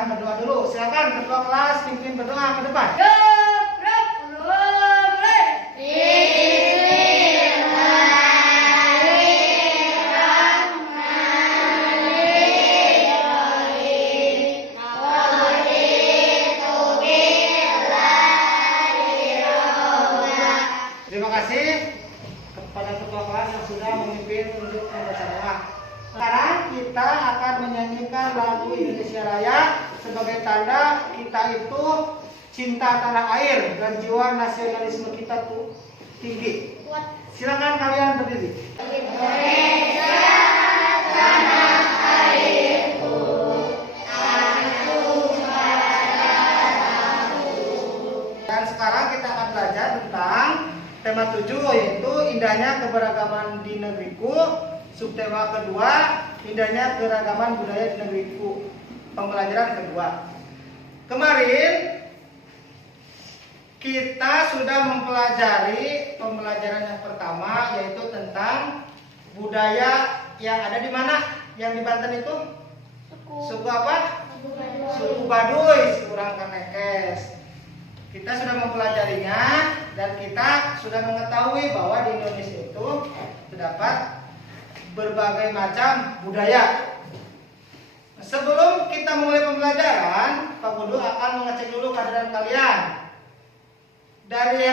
akan berdoa dulu. Silakan ketua kelas pimpin berdoa ke depan. Terima kasih kepada ketua kelas yang sudah memimpin untuk membaca doa. Sekarang kita akan menyanyikan lagu Indonesia Raya sebagai tanda kita itu cinta tanah air dan jiwa nasionalisme kita tuh tinggi. Silakan kalian berdiri. Indonesia tanah airku, aku padamu. Dan sekarang kita akan belajar tentang tema 7, yaitu indahnya keberagaman di negeriku. Subtema kedua, indahnya keragaman budaya di negeriku. Pembelajaran kedua. Kemarin kita sudah mempelajari pembelajaran yang pertama, yaitu tentang budaya yang ada di mana? Yang di Banten itu? Suku apa? Suku Baduy, kurang Kanekes. Kita sudah mempelajarinya dan kita sudah mengetahui bahwa di Indonesia itu terdapat berbagai macam budaya. Sebelum kita mulai pembelajaran, Pak Guru akan mengecek dulu kehadiran kalian. Dari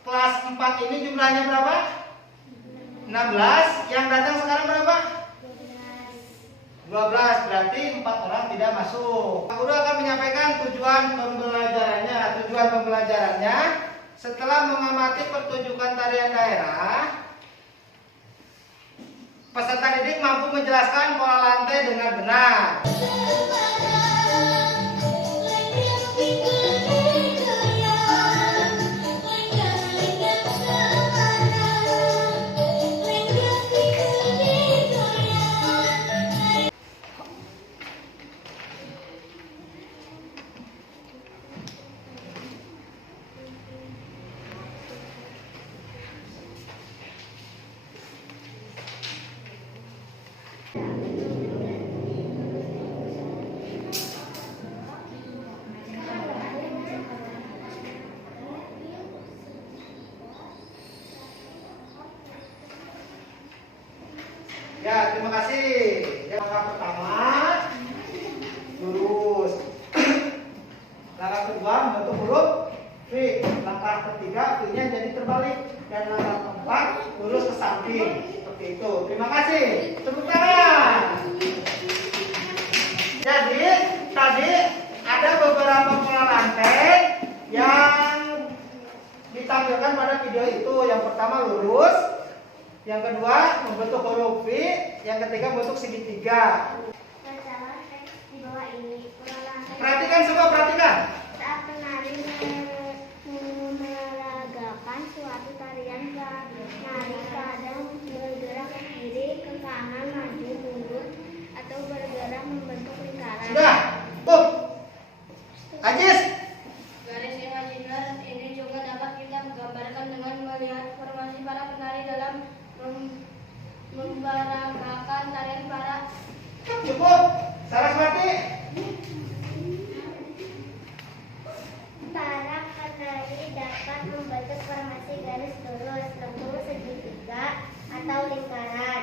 kelas 4 ini jumlahnya berapa? 16. Yang datang sekarang berapa? 12. Berarti 4 orang tidak masuk. Pak Guru akan menyampaikan tujuan pembelajarannya. Tujuan pembelajarannya setelah mengamati pertunjukan tarian daerah, peserta didik mampu menjelaskan pola lantai dengan benar. Ya, terima kasih. Langkah pertama, lurus. Langkah kedua, membentuk huruf V. Langkah ketiga, V-nya jadi terbalik. Dan langkah keempat, lurus ke samping. Seperti itu. Terima kasih. Tepuk tangan. Jadi, tadi ada beberapa pola lantai yang ditampilkan pada video itu. Yang pertama, lurus. Yang kedua, membentuk huruf V. Yang ketiga, membentuk segitiga. Di bawah ini. Perhatikan semua, perhatikan. Saat penari meragakan suatu tarian, penari kadang bergerak ke kiri, ke kanan, maju, mundur, atau bergerak membentuk lingkaran. Sudah. Ajis. Garis imajiner ini juga dapat kita gambarkan dengan melihat formasi para penari dalam membarakakan tarian para. Cukup. Saraswati. Para penari dapat membentuk formasi garis lurus, lengkung, segitiga, atau lingkaran.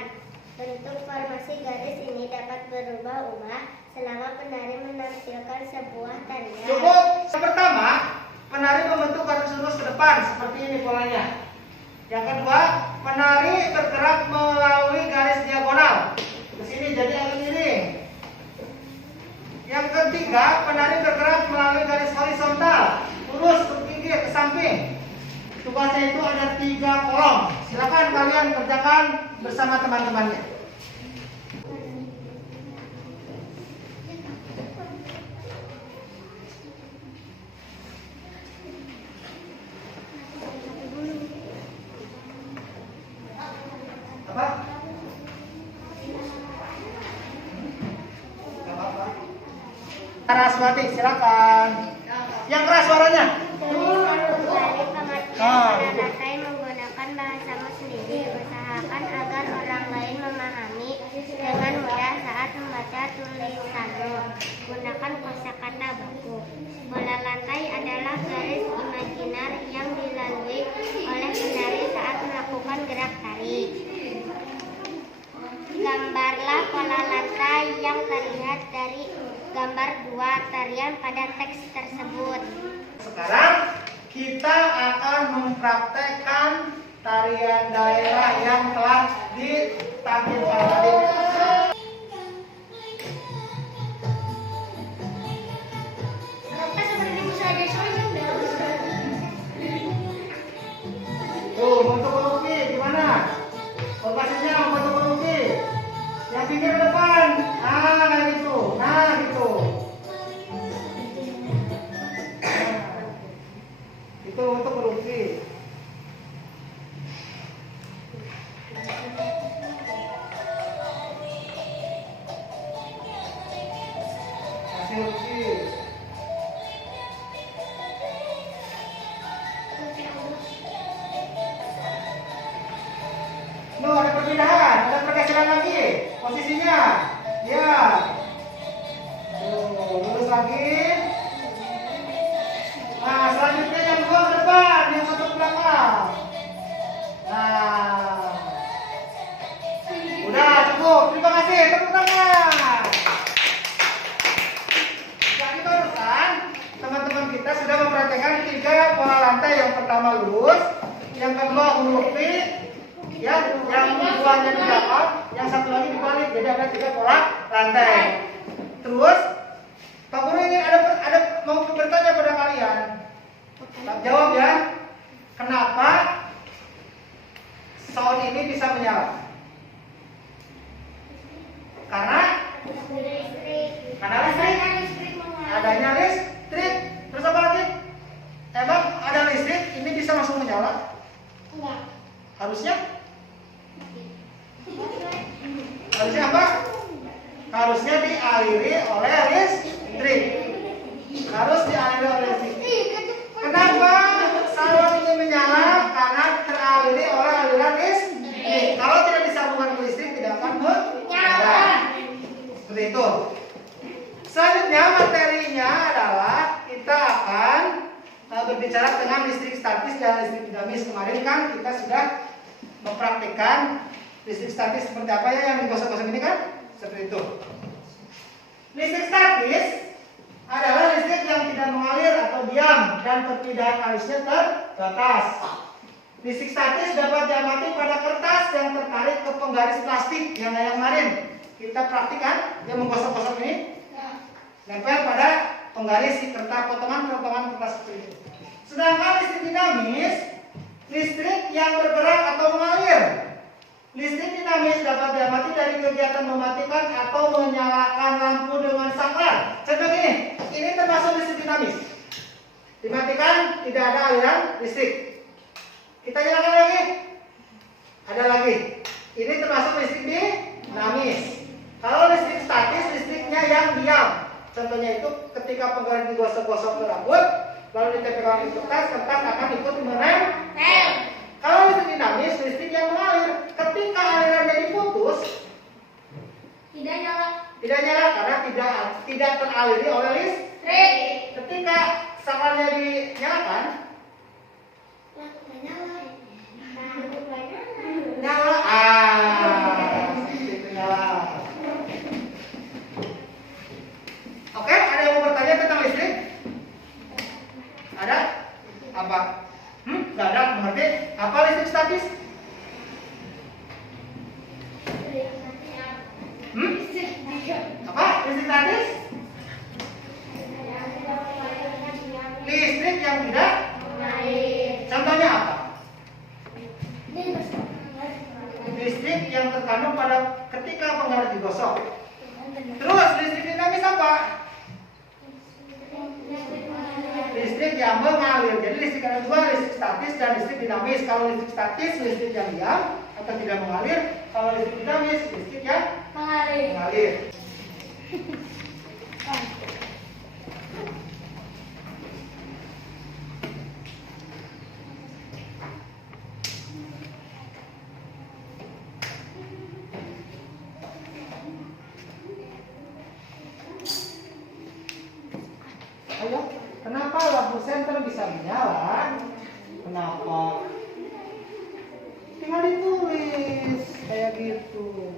Bentuk formasi garis ini dapat berubah-ubah selama penari menampilkan sebuah tarian. Cukup. Yang pertama, penari membentuk garis lurus ke depan seperti ini polanya. Yang kedua, penari bergerak melalui garis diagonal ke sini jadi agak miring. Yang ketiga, penari bergerak melalui garis horizontal, lurus ke pinggir, ke samping. Tugasnya itu ada 3 kolom. Silakan kalian kerjakan bersama teman-temannya. Apa? Saraswati, silakan. Yang keras suaranya. Pengantin menggunakan bahasamu sendiri. Usahakan agar orang lain memahami dengan mudah saat membaca tulisanmu. Gunakan kosakata Gambarlah pola lantai yang terlihat dari gambar 2 tarian pada teks tersebut. Sekarang kita akan mempraktekkan tarian daerah yang telah ditampilkan tadi. Tuh, untuk Luki gimana? Formasinya untuk Luki. Yang pinggir ke depan. Nah, kayak gitu. Nah, gitu. Itu untuk Luki. Masih Luki. Loh, ada perpindahan, ada pergeseran lagi. Posisinya, ya. Tuh, lurus lagi. Nah, selanjutnya yang 2 ke depan, yang 1 ke belakang. Nah, udah cukup. Terima kasih. Tepuk tangan. Jadi barusan teman-teman kita sudah mempraktekkan 3 pola lantai. Yang pertama lurus, yang kedua urupi. Ya, yang duanya di belakang, yang satu lagi dibalik. Jadi ada 3 pola lantai. Terus, Pak Guru ini ada mau bertanya pada kalian. Jawab ya. Kenapa sound ini bisa menyala? Karena listrik. Adanya listrik. Terus apa lagi? Emang ada listrik ini bisa langsung menyala? Enggak. Harusnya apa? Harusnya dialiri oleh listrik. Harus dialiri oleh listrik. Kenapa salon ini menyala? Karena teraliri oleh aliran listrik. Kalau tidak disambungkan ke listrik tidak akan menyala. Seperti itu. Selanjutnya materinya adalah kita akan berbicara tentang listrik statis dan listrik dinamis. Kemarin kan kita sudah mempraktikkan listrik statis seperti apa ya yang digosok-gosok ini kan? Seperti itu. Listrik statis adalah listrik yang tidak mengalir atau diam dan perpindahan arusnya terbatas. Listrik statis dapat diamati pada kertas yang tertarik ke penggaris plastik yang kemarin kita praktikkan, yang menggosok-gosok ini nempel pada penggaris si kertas, potongan-potongan kertas seperti itu. Sedangkan listrik dinamis, listrik yang bergerak atau mengalir. Listrik dinamis dapat diamati dari kegiatan mematikan atau menyalakan lampu dengan saklar. Contoh ini termasuk listrik dinamis. Dimatikan, tidak ada aliran listrik. Kita nyalakan lagi. Ada lagi. Ini termasuk listrik dinamis. Kalau listrik statis, listriknya yang diam. Contohnya itu ketika penggaris digosok-gosok ke rambut, lalu ditempelkan di kertas akan ikut menempel. Kalau listrik dinamis, listrik yang mengalir. Ketika alirannya diputus, tidak nyala karena tidak teraliri oleh listrik. Ketika saklarnya dinyalakan, nyala. Itu nyala. Oke, ada yang mau bertanya tentang listrik? Ada? Apa? Nggak ada, mengerti? Apa listrik statis? Apa? Listrik statis? Listrik yang tidak mengalir. Contohnya apa? Listrik yang terkandung pada ketika penggaris digosok. Terus listrik dinamis apa? Listrik yang mengalir. Jadi listrik ada 2, listrik statis dan listrik dinamis. Kalau listrik statis, listrik yang diam atau tidak mengalir. Kalau listrik dinamis, listrik yang mengalir. Ayo, kenapa lampu senter bisa menyala? Kenapa? Tinggal ditulis kayak gitu.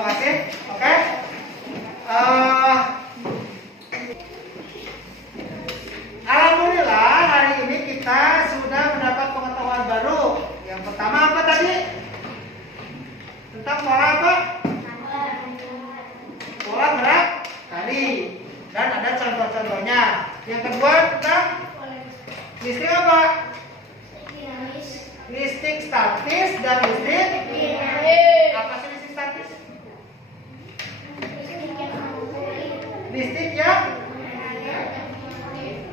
Terima kasih. Oke. Alhamdulillah hari ini kita sudah mendapat pengetahuan baru. Yang pertama apa tadi? Tentang pola apa? Pola gerak tali. Dan ada contoh-contohnya. Yang kedua tentang listrik apa? Listrik statis dan listrik dinamis. Apa sih listrik statis? Listrik yang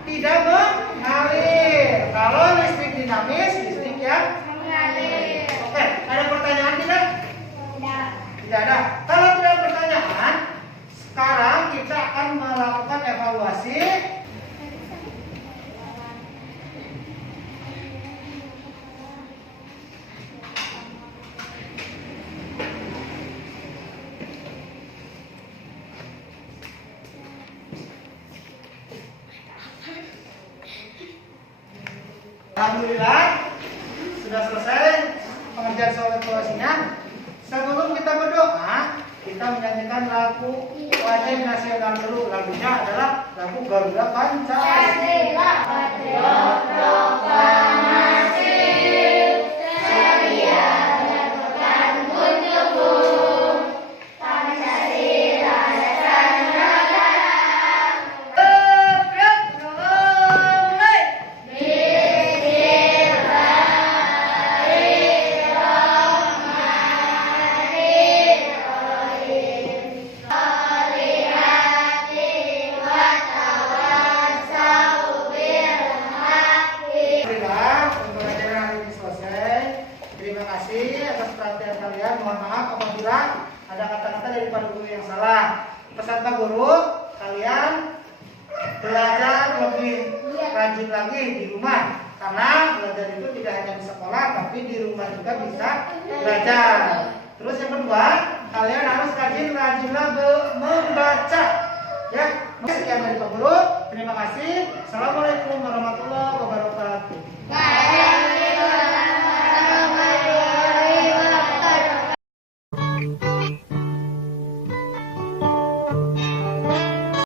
tidak mengalir. Kalau listrik dinamis, listrik yang mengalir. Oke, ada pertanyaan tidak? Tidak ada. Kalau tidak ada pertanyaan, sekarang kita akan melakukan evaluasi. Alhamdulillah sudah selesai pengerjaan soal evaluasinya. Sebelum kita berdoa, kita menyanyikan lagu wajib nasional dulu. Lagunya adalah lagu Garuda Pancasila. Patriot proklamasi, setia melakukan kunjung Pancasila dasar negara. Terima kasih atas perhatian kalian. Mohon maaf apabila ada kata-kata dari Pak Guru yang salah. Pesan Pak Guru, kalian belajar lebih rajin lagi di rumah. Karena belajar itu tidak hanya di sekolah, tapi di rumah juga bisa belajar. Terus yang kedua, kalian harus rajin-rajinlah membaca. Ya, sekian dari Pak Guru. Terima kasih. Assalamualaikum warahmatullahi wabarakatuh.